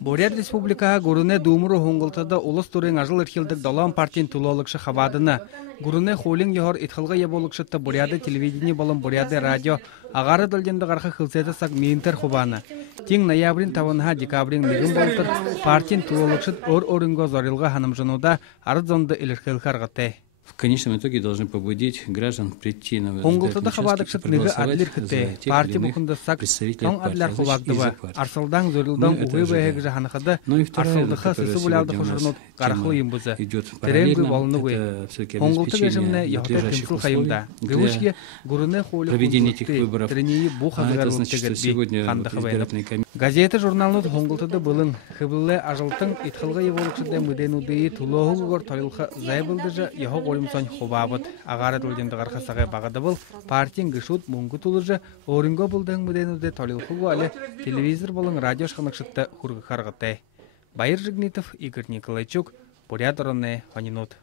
Буряад Республикаға Гүрэнэй Дүүмын Һунгалтада улас түрын ажыл эрхилдик долон партиин түлөөөлэгшэдие хабаадына. Гүрэнэй хуулин ёһоор итхылга еболэгшэдте Буряад телевиденидэ болон Буряад радио агары дылжында гараха хылсеты сак миинтер хубааны. Тиң ноябрин 5 декабрин мигин болтыр партиин түлөөөлэгшэд өр-өрүнгө зорилга ханымжынуда арызонды илэрхэлхаргытай. В конечном итоге должны побудить граждан прийти на Һунгалтада хабаадагшад ныгы адлер кытте партия бухында сак тон адлер хубагдыба арсалдан зарлалдан угыбэгэ жаханахада арсалдыха сысы булялды хошурнут гарахлы имбузы тереңгү болнугу Һунгалтада режимне яхта тимсил хайымда гүшке Гүрэнэй хуулин проведение этих выборов трении бу хазыгарылып сегодня газета журналнут Һунгалтада былын хыбылы ажылтың итхылга еболукшыда мүнөөдэр түлөөһэгүй тойлха зайбылдыжа яһоо сон хубаабыт агары дылжында гараха сагаа багада был партиин гышут муңгу тулужа орынго булдан мүнөөдэр тойлхугу але телевизор болон радио шханакшытта хургы харгытай. Байыр Жигнитов, Игорь Николайчук, Буряад Республикын Һунгуулиин.